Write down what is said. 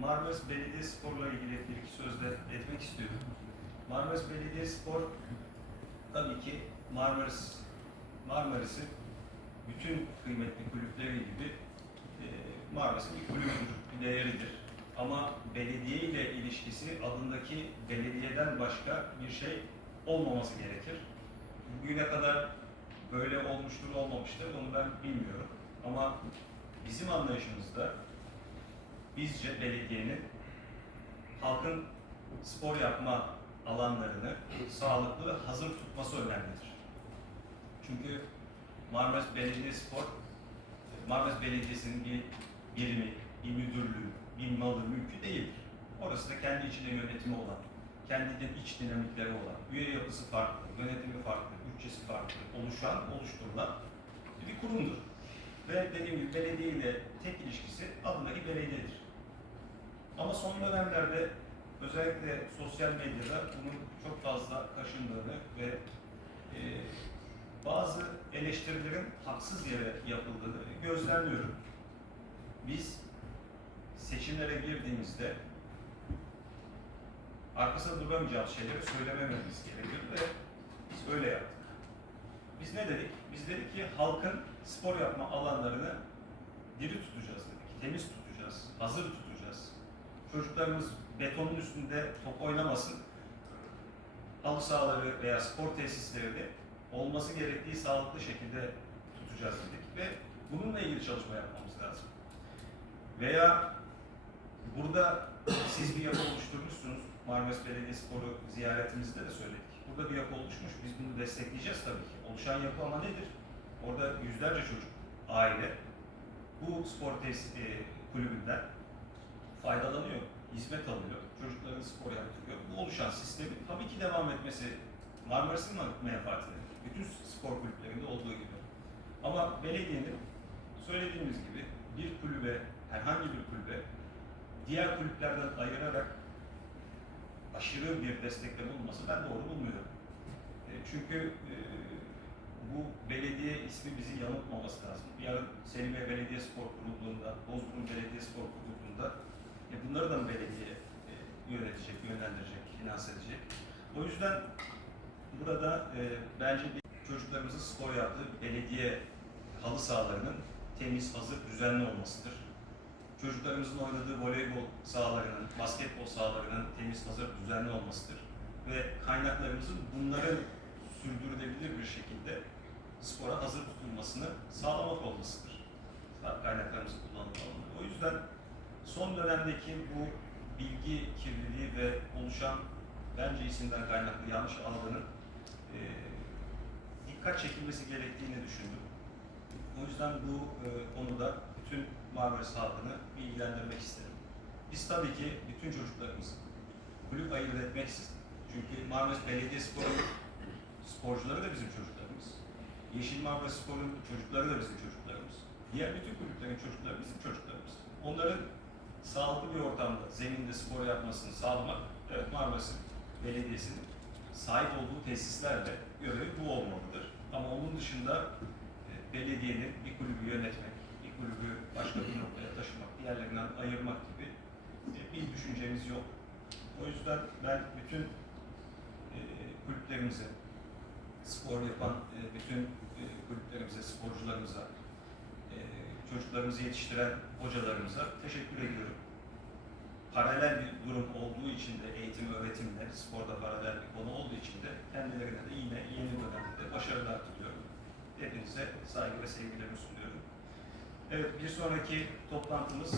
Marmaris Belediyespor'la ilgili bir iki sözle etmek istiyorum. Marmaris Belediyespor tabii ki Marmaris Marmaris'in bütün kıymetli kulüpleri gibi e, Marmaris'in bir kulübüdür, bir değeridir. Ama belediye ile ilişkisi adındaki belediyeden başka bir şey olmaması gerekir. Bugüne kadar böyle olmuştur, olmamıştır onu ben bilmiyorum. Ama bizim anlayışımızda bizce belediyenin halkın spor yapma alanlarını sağlıklı ve hazır tutması önemlidir. Çünkü Marmaris Belediyespor, Marmaris Belediyesi'nin bir birimi, bir müdürlüğü, bir malı, mülkü değildir. Orası da kendi içinde yönetimi olan, kendi de iç dinamikleri olan, üye yapısı farklı, yönetimi farklı, bütçesi farklı, oluşan, oluşturulan bir kurumdur. Ve dediğim gibi belediye ile tek ilişkisi adındaki belediyedir. Ama son dönemlerde özellikle sosyal medyada bunun çok fazla kaşındığını ve e, bazı eleştirilerin haksız yere yapıldığını gözlemliyorum. Biz seçimlere girdiğimizde arkasında duramayacağımız şeyleri söylemememiz gerekiyor ve biz öyle yaptık. Biz ne dedik? Biz dedik ki halkın spor yapma alanlarını diri tutacağız dedik. Temiz tutacağız, hazır tutacağız. Çocuklarımız betonun üstünde top oynamasın. Halı sahaları veya spor tesisleri de olması gerektiği sağlıklı şekilde tutacağız dedik ve bununla ilgili çalışma yapmamız lazım. Veya burada siz bir yapı oluşturmuşsunuz. Marmaris Belediyespor'u ziyaretimizde de söyledik. Burada bir yapı oluşmuş. Biz bunu destekleyeceğiz tabii ki. Oluşan yapı ama nedir? Orada yüzlerce çocuk, aile bu spor tesis e, kulübünden hizmet alıyor, çocukların spor yaptırıyor. Bu oluşan sistemin tabii ki devam etmesi Marmaris'in menfaatine, bütün spor kulüplerinde olduğu gibi. Ama belediyenin söylediğimiz gibi bir kulübe, herhangi bir kulübe diğer kulüplerden ayırarak aşırı bir destekleme olması ben doğru bulmuyorum. E, Çünkü e, bu belediye ismi bizi yanıltmaması lazım. Yarın Selimiye Belediye Spor kurulduğunda, Bozburun Belediye Spor kurulduğunda e, bunları da mı belediye e, yönetecek, yönlendirecek, finanse edecek? O yüzden burada e, bence bir çocuklarımızın spor yaptığı belediye halı sahalarının temiz, hazır, düzenli olmasıdır. Çocuklarımızın oynadığı voleybol sahalarının, basketbol sahalarının temiz, hazır, düzenli olmasıdır. Ve kaynaklarımızın bunların sürdürülebilir bir şekilde spora hazır tutulmasını sağlamak olmasıdır. Kaynaklarımızı kullanılmalı. O yüzden son dönemdeki bu bilgi kirliliği ve oluşan bence isimden kaynaklı yanlış algının e, dikkat çekilmesi gerektiğini düşündüm. O yüzden bu e, konuda bütün Marmaris halkını bilgilendirmek isterim. Biz tabii ki bütün çocuklarımızı kulüp ayırt etmeksizin, çünkü Marmaris Belediyespor'un sporcuları da bizim çocuklarımız. Yeşil Marmaris Spor'un çocukları da bizim çocuklarımız. Diğer bütün kulüplerin çocukları bizim çocuklarımız. Onların sağlıklı bir ortamda, zeminde spor yapmasını sağlamak, evet Marmaris'in belediyesinin sahip olduğu tesislerle görevi bu olmalıdır. Ama onun dışında e, belediyenin bir kulübü yönetmek, bir kulübü başka bir noktaya taşımak, diğerlerinden ayırmak gibi e, bir düşüncemiz yok. O yüzden ben bütün e, kulüplerimize, spor yapan e, bütün e, kulüplerimize, sporcularımıza, e, çocuklarımızı yetiştiren hocalarımıza teşekkür ediyorum. Paralel bir durum olduğu için de eğitim, öğretimle, sporda paralel bir konu olduğu için de kendilerine de yine yeni dönemde de başarılar diliyorum. Hepinize saygı ve sevgilerimi sunuyorum. Evet, bir sonraki toplantımız